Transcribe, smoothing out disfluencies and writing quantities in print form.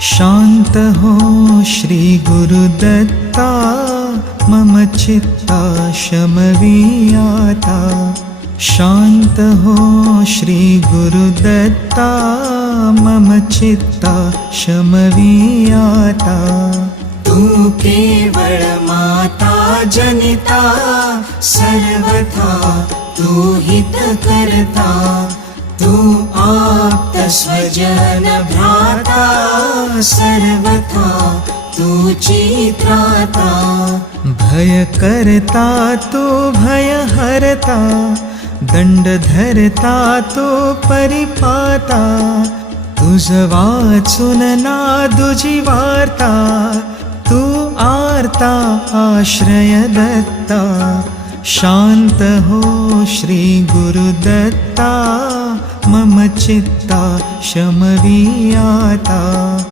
शांत हो श्री गुरुदत्ता, मम चित्ता शमवीयाता। शांत हो श्री गुरुदत्ता, मम चित्ता शमवीयाता। तू केवळ माता जनिता, सर्वथा तू हित करता। तू आप्त स्वजन भ्राता, सर्वथा तूची त्राता। भय करता तू भय हरता, दंड धरता तो परिपाता। तुझ वाचून नादुजी वार्ता, तू आर्ता आश्रय दत्ता। शांत हो श्री गुरुदत्ता, मम चित्ता शमवीयाता।